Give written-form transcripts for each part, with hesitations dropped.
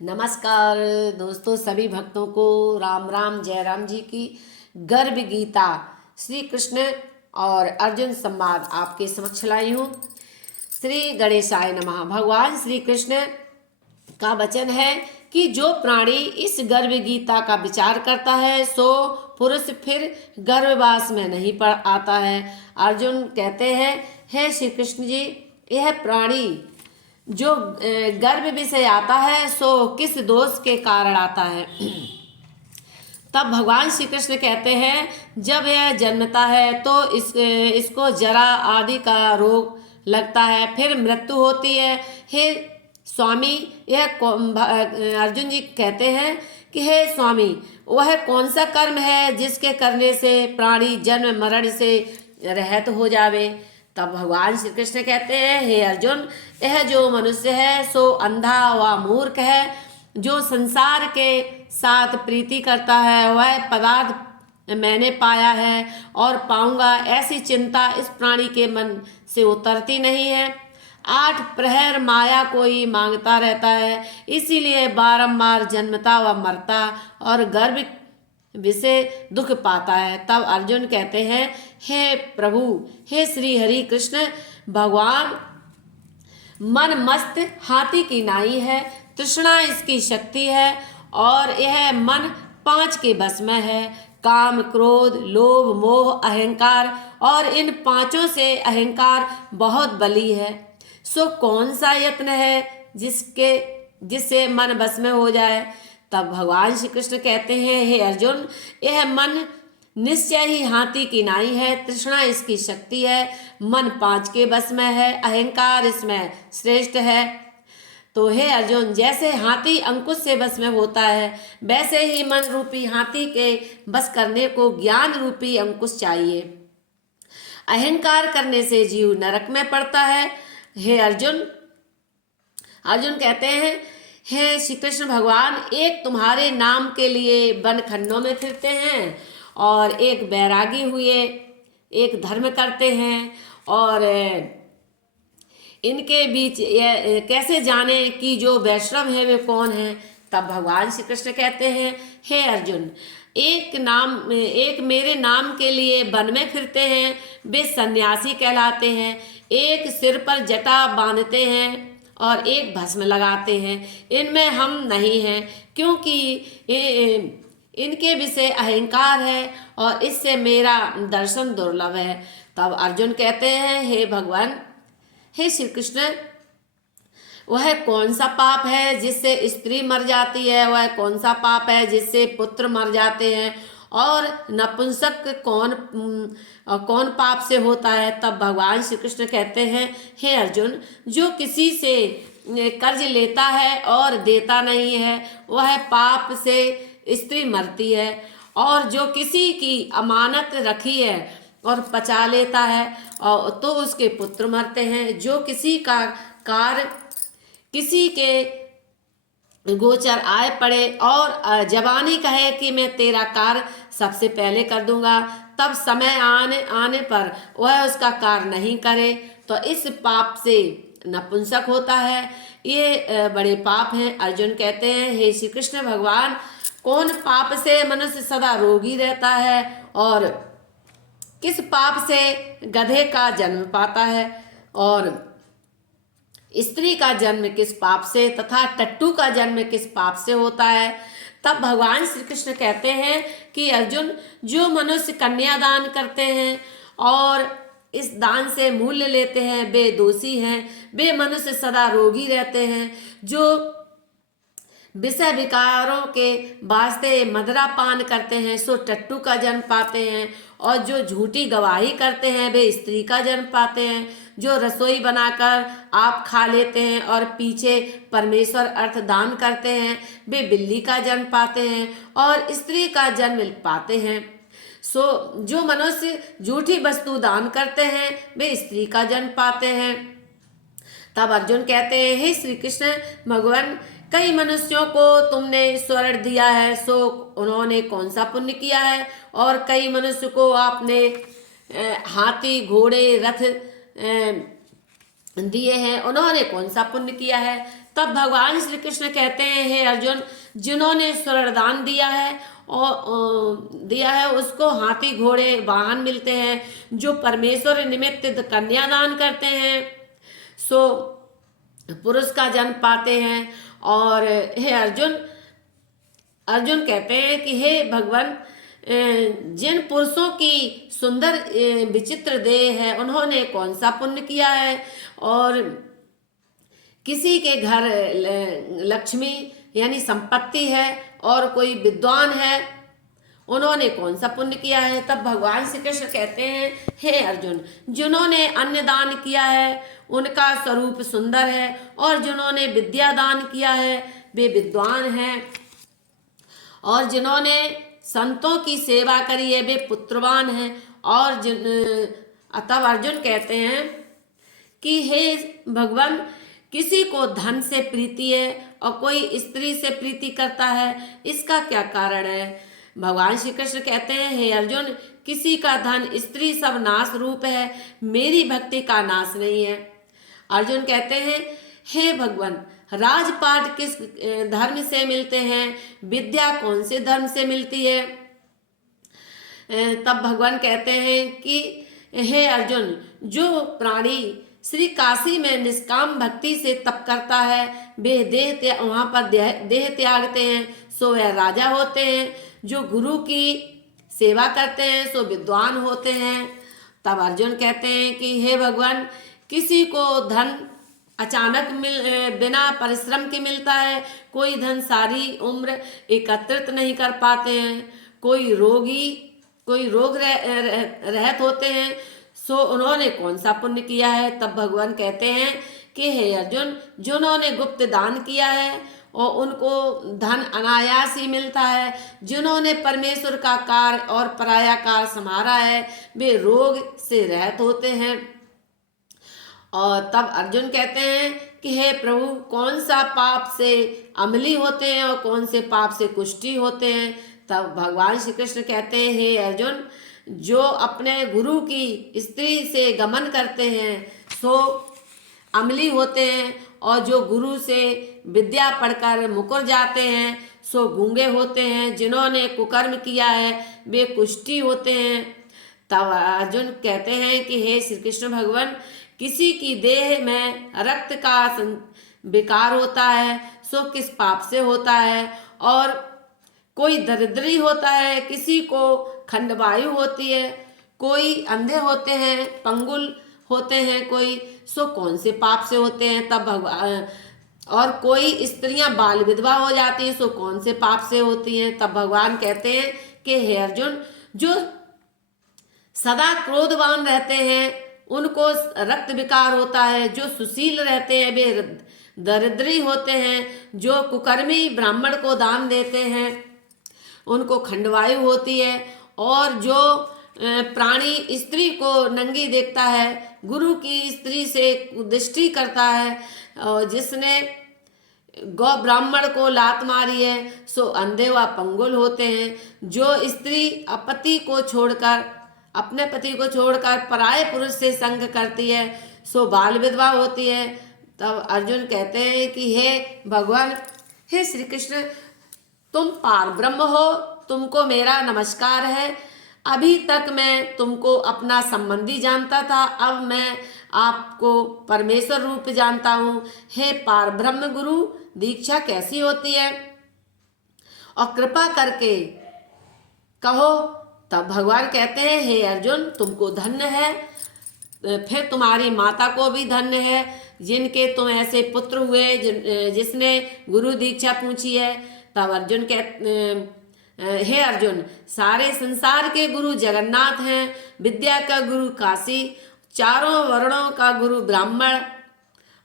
नमस्कार दोस्तों, सभी भक्तों को राम राम। जय राम जी की गर्भ गीता श्री कृष्ण और अर्जुन संवाद आपके समक्ष लाई हूँ। श्री गणेशाय नमः। भगवान श्री कृष्ण का वचन है कि जो प्राणी इस गर्भ गीता का विचार करता है सो पुरुष फिर गर्भवास में नहीं पड़ आता है। अर्जुन कहते हैं, हे श्री कृष्ण जी, यह प्राणी जो गर्भ विषय आता है सो किस दोष के कारण आता है। तब भगवान श्री कृष्ण कहते हैं, जब यह जन्मता है तो इसको जरा आदि का रोग लगता है, फिर मृत्यु होती है। हे स्वामी, अर्जुन जी कहते हैं कि हे स्वामी, वह कौन सा कर्म है जिसके करने से प्राणी जन्म मरण से रहित हो जावे। तब भगवान श्री कृष्ण कहते हैं, हे अर्जुन, यह जो मनुष्य है सो अंधा व मूर्ख है, जो संसार के साथ प्रीति करता है। वह पदार्थ मैंने पाया है और पाऊंगा, ऐसी चिंता इस प्राणी के मन से उतरती नहीं है। 8 प्रहर माया को ही मांगता रहता है, इसीलिए बारंबार जन्मता व मरता और गर्भ विषय दुख पाता है। तब अर्जुन कहते हैं, हे प्रभु, हे श्री हरि कृष्ण भगवान, मन मस्त हाथी की नाई है, तृष्णा इसकी शक्ति है और यह मन 5 के बस में है, काम क्रोध लोभ मोह अहंकार, और इन 5 से अहंकार बहुत बली है। सो कौन सा यत्न है जिससे मन बस में हो जाए। तब भगवान श्री कृष्ण कहते हैं, हे अर्जुन, यह मन निश्चय ही हाथी की नाई है, तृष्णा इसकी शक्ति है, मन 5 के बस में है, अहंकार इसमें श्रेष्ठ है। तो हे अर्जुन, जैसे हाथी अंकुश से बस में होता है, वैसे ही मन रूपी हाथी के बस करने को ज्ञान रूपी अंकुश चाहिए। अहंकार करने से जीव नरक में पड़ता है। हे अर्जुन कहते हैं, हे श्री कृष्ण भगवान, एक तुम्हारे नाम के लिए वन खंडों में फिरते हैं और एक बैरागी हुए, एक धर्म करते हैं, और इनके बीच कैसे जाने कि जो वैष्णव है वे कौन है। तब भगवान श्री कृष्ण कहते हैं, हे अर्जुन, एक मेरे नाम के लिए वन में फिरते हैं, वे सन्यासी कहलाते हैं। एक सिर पर जटा बांधते हैं और एक भस्म लगाते हैं, इनमें हम नहीं हैं, क्योंकि इनके विषय अहंकार है और इससे मेरा दर्शन दुर्लभ है। तब अर्जुन कहते हैं, हे भगवान, हे श्री कृष्ण, वह कौन सा पाप है जिससे स्त्री मर जाती है, वह कौन सा पाप है जिससे पुत्र मर जाते हैं, और नपुंसक कौन पाप से होता है। तब भगवान श्री कृष्ण कहते हैं, हे अर्जुन, जो किसी से कर्ज लेता है और देता नहीं है वह पाप से स्त्री मरती है, और जो किसी की अमानत रखी है और पचा लेता है और तो उसके पुत्र मरते हैं। जो किसी का कार्य किसी के गोचर आए पड़े और जवानी कहे कि मैं तेरा कार्य सबसे पहले कर दूंगा, तब समय आने पर वह उसका कार्य नहीं करे तो इस पाप से नपुंसक होता है। ये बड़े पाप हैं। अर्जुन कहते हैं, हे श्री कृष्ण भगवान, कौन पाप से मनुष्य सदा रोगी रहता है और किस पाप से गधे का जन्म पाता है, और स्त्री का जन्म किस पाप से तथा टट्टू का जन्म किस पाप से होता है। तब भगवान श्री कृष्ण कहते हैं कि अर्जुन, जो मनुष्य कन्यादान करते हैं और इस दान से मूल्य लेते हैं वे दोषी हैं, वे मनुष्य सदा रोगी रहते हैं। जो विषय विकारों के वास्ते मदरा पान करते हैं सो टट्टू का जन्म पाते हैं, और जो झूठी गवाही करते हैं वे स्त्री का जन्म पाते हैं। जो रसोई बनाकर आप खा लेते हैं और पीछे परमेश्वर अर्थ दान करते हैं वे बिल्ली का जन्म पाते हैं और स्त्री का जन्म पाते हैं। सो जो मनुष्य झूठी वस्तु दान करते हैं वे स्त्री का जन्म पाते हैं। तब अर्जुन कहते हैं, हे श्री कृष्ण भगवान, कई मनुष्यों को तुमने स्वर्ण दिया है, सो उन्होंने कौन सा पुण्य किया है, और कई मनुष्य को आपने हाथी घोड़े रथ दिए हैं, उन्होंने कौन सा पुण्य किया है। तब भगवान श्री कृष्ण कहते हैं, हे अर्जुन, जिन्होंने स्वर्णदान दिया है उसको हाथी घोड़े वाहन मिलते हैं। जो परमेश्वर निमित्त कन्यादान करते हैं सो पुरुष का जन्म पाते हैं। और हे अर्जुन, अर्जुन कहते हैं कि हे भगवान, जिन पुरुषों की सुंदर विचित्र देह है उन्होंने कौन सा पुण्य किया है, और किसी के घर लक्ष्मी यानी संपत्ति है और कोई विद्वान है, उन्होंने कौन सा पुण्य किया है। तब भगवान श्री कृष्ण कहते हैं, हे अर्जुन, जिन्होंने अन्न दान किया है उनका स्वरूप सुंदर है, और जिन्होंने विद्या दान किया है वे विद्वान हैं, और जिन्होंने संतों की सेवा करी है वे पुत्रवान हैं। और तब अर्जुन कहते हैं कि हे भगवान, किसी को धन से प्रीति है और कोई स्त्री से प्रीति करता है, इसका क्या कारण है। भगवान श्री कृष्ण कहते हैं, हे अर्जुन, किसी का धन स्त्री सब नाश रूप है, मेरी भक्ति का नाश नहीं है। अर्जुन कहते हैं, हे भगवान, राजपाट किस धर्म से मिलते हैं, विद्या कौन से धर्म से मिलती है। तब भगवान कहते हैं कि हे अर्जुन, जो प्राणी श्री काशी में निष्काम भक्ति से तप करता है वे वहाँ पर देह त्यागते हैं सो वह राजा होते हैं। जो गुरु की सेवा करते हैं सो विद्वान होते हैं। तब अर्जुन कहते हैं कि हे भगवान, किसी को धन अचानक बिना परिश्रम के मिलता है, कोई धन सारी उम्र एकत्रित नहीं कर पाते हैं, कोई रोग रहत होते हैं, सो उन्होंने कौन सा पुण्य किया है। तब भगवान कहते हैं कि हे अर्जुन, जिन्होंने गुप्त दान किया है और उनको धन अनायास ही मिलता है, जिन्होंने परमेश्वर का कार्य और पराया कार्य संभाला है वे रोग से रहत होते हैं। और तब अर्जुन कहते हैं कि हे प्रभु, कौन सा पाप से अमली होते हैं और कौन से पाप से कुष्ठी होते हैं। तब भगवान श्री कृष्ण कहते हैं, हे अर्जुन, जो अपने गुरु की स्त्री से गमन करते हैं सो अमली होते हैं, और जो गुरु से विद्या पढ़कर मुकर जाते हैं सो गूंगे होते हैं, जिन्होंने कुकर्म किया है वे कुष्ठी होते हैं। तब अर्जुन कहते हैं कि हे श्री कृष्ण भगवान, किसी की देह में रक्त का विकार होता है सो किस पाप से होता है, और कोई दरिद्री होता है, किसी को खंडवायु होती है, कोई अंधे होते हैं, पंगुल होते हैं कोई, सो कौन से पाप से होते हैं। तब भगवान, और कोई स्त्रियां बाल विधवा हो जाती हैं सो कौन से पाप से होती हैं। तब भगवान कहते हैं कि हे अर्जुन, जो सदा क्रोधवान रहते हैं उनको रक्त विकार होता है, जो सुशील रहते हैं वे दरिद्री होते हैं, जो कुकर्मी ब्राह्मण को दान देते हैं उनको खंडवायु होती है, और जो प्राणी स्त्री को नंगी देखता है, गुरु की स्त्री से दृष्टि करता है, और जिसने गौ ब्राह्मण को लात मारी है सो अंधे व पंगुल होते हैं। जो स्त्री अपने पति को छोड़कर पराये पुरुष से संग करती है सो बाल विधवा होती है। तब अर्जुन कहते हैं कि हे भगवान, हे श्री कृष्ण, तुम पार ब्रह्म हो, तुमको मेरा नमस्कार है। अभी तक मैं तुमको अपना संबंधी जानता था, अब मैं आपको परमेश्वर रूप जानता हूँ। हे पार ब्रह्म गुरु, दीक्षा कैसी होती है और कृपा करके कहो। तब भगवान कहते हैं, हे अर्जुन, तुमको धन्य है, फिर तुम्हारी माता को भी धन्य है जिनके तुम ऐसे पुत्र हुए जिसने गुरु दीक्षा पूछी है। तब अर्जुन हे अर्जुन, सारे संसार के गुरु जगन्नाथ हैं, विद्या का गुरु काशी, चारों वर्णों का गुरु ब्राह्मण,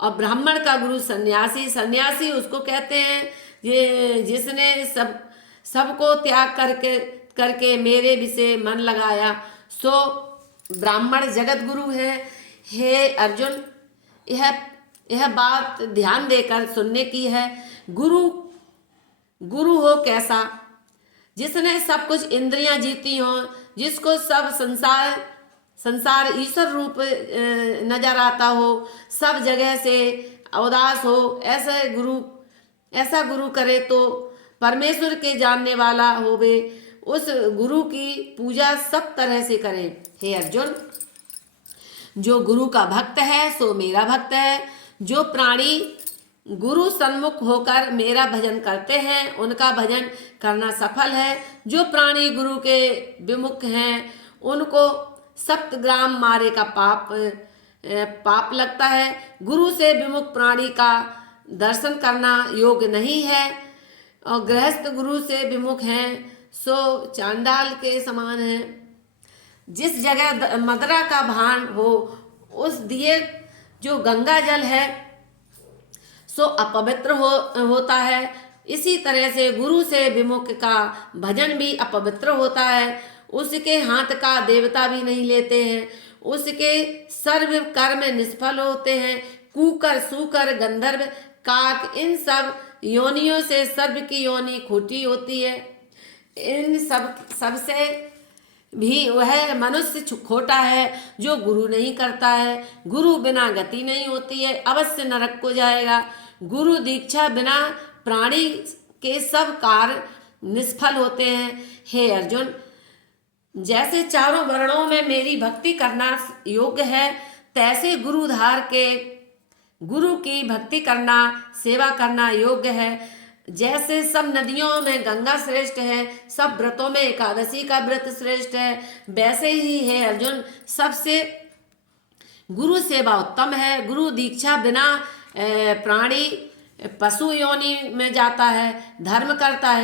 और ब्राह्मण का गुरु सन्यासी। सन्यासी उसको कहते हैं जिसने सबको त्याग करके मेरे विषय मन लगाया, सो ब्राह्मण जगत गुरु है। हे अर्जुन, यह बात ध्यान देकर सुनने की है। गुरु हो कैसा, जिसने सब कुछ इंद्रियां जीती हों, जिसको सब संसार ईश्वर रूप नजर आता हो, सब जगह से उदास हो, ऐसा गुरु करे तो परमेश्वर के जानने वाला होवे, उस गुरु की पूजा सब तरह से करे। हे अर्जुन, जो गुरु का भक्त है सो मेरा भक्त है। जो प्राणी गुरु सन्मुख होकर मेरा भजन करते हैं उनका भजन करना सफल है। जो प्राणी गुरु के विमुख हैं उनको सप्तग्राम मारे का पाप लगता है। गुरु से विमुख प्राणी का दर्शन करना योग्य नहीं है, और गृहस्थ गुरु से विमुख हैं सो चांडाल के समान है। जिस जगह मदिरा का भान हो उस दिए जो गंगा जल है सो अपवित्र होता है। इसी तरह से गुरु से विमुख का भजन भी अपवित्र होता है। उसके हाथ का देवता भी नहीं लेते हैं, उसके सर्व कर्म निष्फल होते हैं। कूकर, सूकर, गंधर्व, काक, इन सब योनियों से सर्व की योनि खोटी होती है। इन सबसे भी वह मनुष्य खोटा है जो गुरु नहीं करता है। गुरु बिना गति नहीं होती है, अवश्य नरक को जाएगा। गुरु दीक्षा बिना प्राणी के सब कार्य निष्फल होते हैं। हे अर्जुन, जैसे चारों वर्णों में मेरी भक्ति करना योग्य है, तैसे गुरु की भक्ति करना, सेवा करना योग्य है। जैसे सब नदियों में गंगा श्रेष्ठ है, सब व्रतों में एकादशी का व्रत श्रेष्ठ है, वैसे ही है अर्जुन सबसे गुरु सेवा उत्तम है। गुरु दीक्षा बिना प्राणी पशु योनि में जाता है, धर्म करता है।